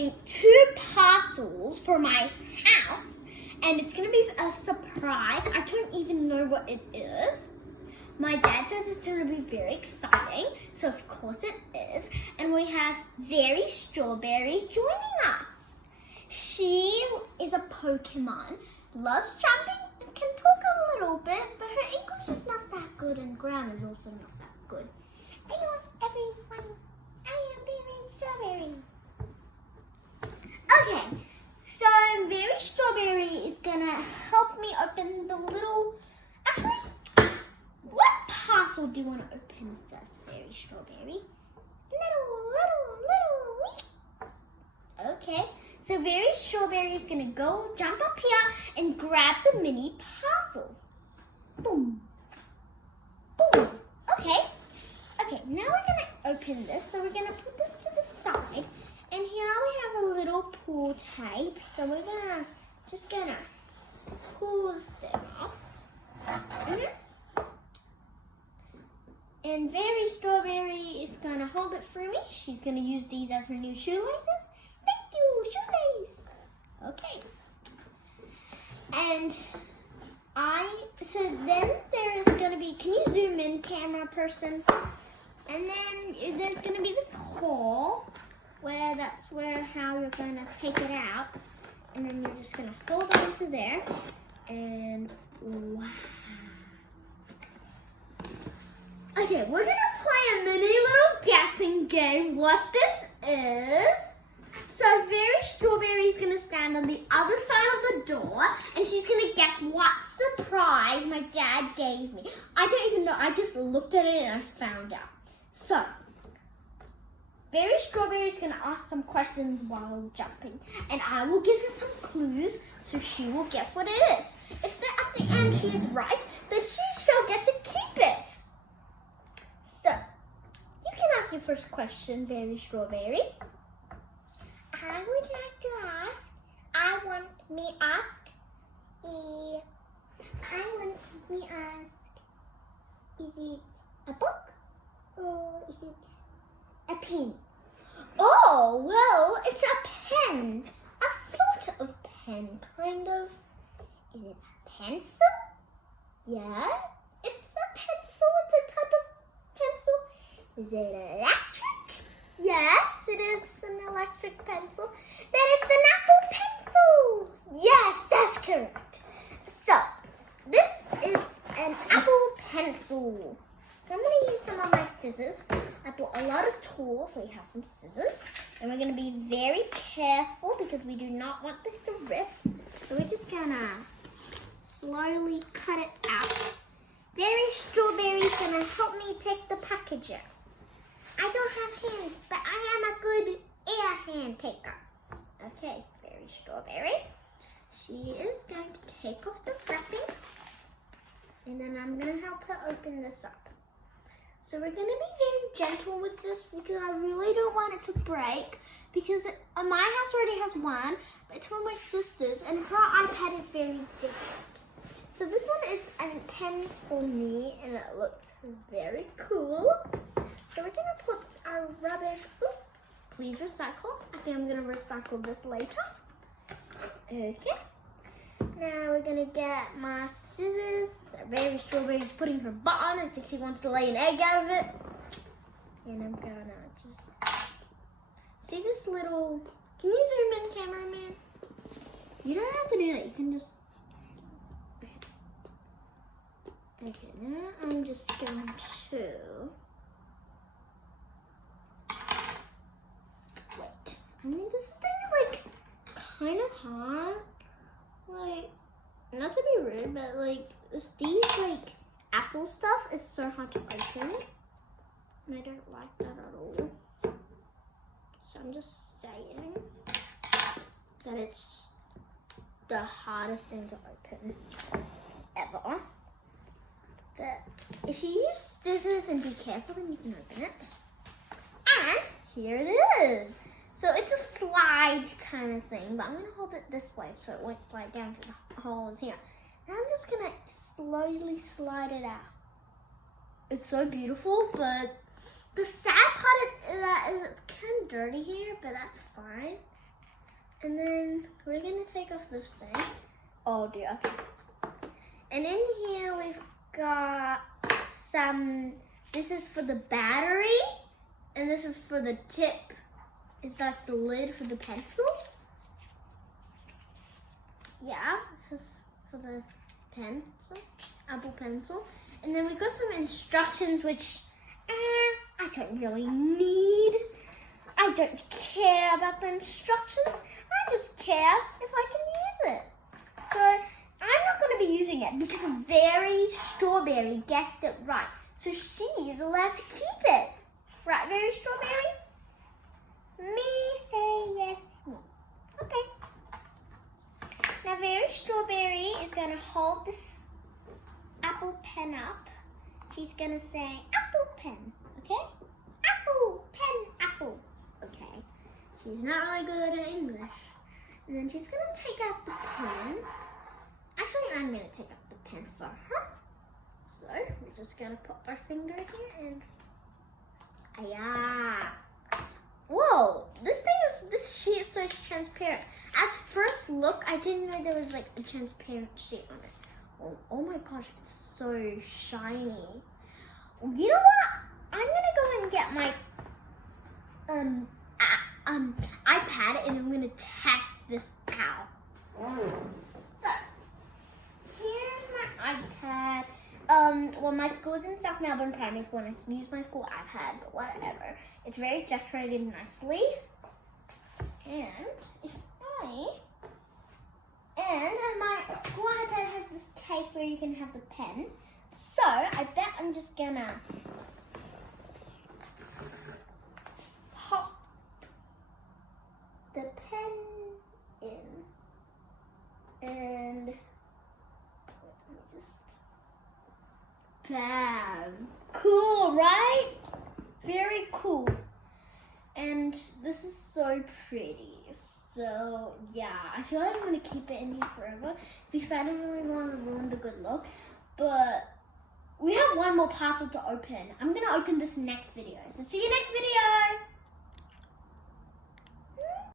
expecting 2 parcels for my house, and it's going to be a surprise. I don't even know what it is. My dad says it's going to be very exciting, so of course it is. And we have Very Strawberry joining us. She is a Pokemon, loves jumping, and can talk a little bit, but her English is not that good and grammar is also not that good. Hello everyone, I am Very Strawberry. Okay, so Very Strawberry is gonna help me open the little, actually, what parcel do you want to open first, Very Strawberry? Little. Okay, so Very Strawberry is gonna go jump up here and grab the mini parcel. Boom. Boom. Okay, now we're gonna open this. So we're gonna put this to the side. And here we have a little pull tape. So we're just gonna pull this thing off. And Very Strawberry is gonna hold it for me. She's gonna use these as her new shoelaces. Thank you, shoelace. Okay. And so then there's gonna be, can you zoom in, camera person? And then there's gonna be this hole where how you're gonna take it out. And then you're just gonna hold on to there. And wow. Okay, we're gonna play a mini little guessing game what this is. So Very Strawberry is gonna stand on the other side of the door and she's gonna guess what surprise my dad gave me. I don't even know, I just looked at it and I found out. So, Very Strawberry is gonna ask some questions while jumping and I will give her some clues so she will guess what it is. If at the end she is right, then she shall get to keep it. So, you can ask your first question, Very Strawberry. I want me ask, is it a book or is it a pen? Oh, well, it's a pen. A sort of pen, kind of. Is it a pencil? Yeah, it's a pencil. It's a type of pencil. Is it electric? Yes, it is an electric pencil. Then it's an apple pencil. Yes, that's correct. So, this is an apple pencil. So I'm going to use some of my scissors. I bought a lot of tools, so we have some scissors. And we're going to be very careful because we do not want this to rip. So we're just going to slowly cut it out. Very Strawberry is going to help me take the package out. I don't have hands, but I am a good hand taker. Okay, Very Strawberry. She is going to take off the wrapping. And then I'm going to help her open this up. So we're going to be very gentle with this because I really don't want it to break. Because my house already has one, but it's from my sister's. And her iPad is very different. So this one is a pen for me, and it looks very cool. So we're gonna put our rubbish, please recycle. I think I'm gonna recycle this later. Okay. Now we're gonna get my scissors. Very Strawberry is putting her butt on. I think she wants to lay an egg out of it. And I'm gonna just, see this little, can you zoom in, cameraman? You don't have to do that, you can just, okay, now I'm just going to, I mean, this thing is like kind of hard. Like, not to be rude, but like these like apple stuff is so hard to open, and I don't like that at all. So I'm just saying that it's the hardest thing to open ever. But if you use scissors and be careful, then you can open it. And here it is. So it's a slide kind of thing, but I'm going to hold it this way so it won't slide down to the holes here. Now I'm just going to slowly slide it out. It's so beautiful, but the sad part is that it's kind of dirty here, but that's fine. And then we're gonna take off this thing. Oh dear. And in here we've got some, this is for the battery, and this is for the tip. Is that the lid for the pencil? Yeah, this is for the pencil, Apple Pencil. And then we've got some instructions which I don't really need. I don't care about the instructions. I just care if I can use it. So I'm not going to be using it because Very Strawberry guessed it right. So she's allowed to keep it. Right, Very Strawberry? Me say yes, me. Okay. Now Very Strawberry is going to hold this apple pen up. She's going to say apple pen, okay? Apple, pen, apple. Okay. She's not really good at English. And then she's going to take out the pen. Actually, I'm going to take out the pen for her. So, we're just going to pop our finger here and... Whoa! This sheet is so transparent. As first look, I didn't know there was like a transparent sheet on it. Oh my gosh, it's so shiny. You know what? I'm going to go and get my iPad and I'm going to test this out. So, here's my iPad. Well, my school's in South Melbourne Primary School and I use my school iPad, but whatever. It's very decorated nicely. And my school iPad has this case where you can have the pen. So, I bet I'm just gonna pop the pen in and let me just bam. Cool, right? Very cool. And this is so pretty. So yeah, I feel like I'm gonna keep it in here forever because I don't really want to ruin the good look. But we have one more parcel to open. I'm gonna open this next video. So see you next video.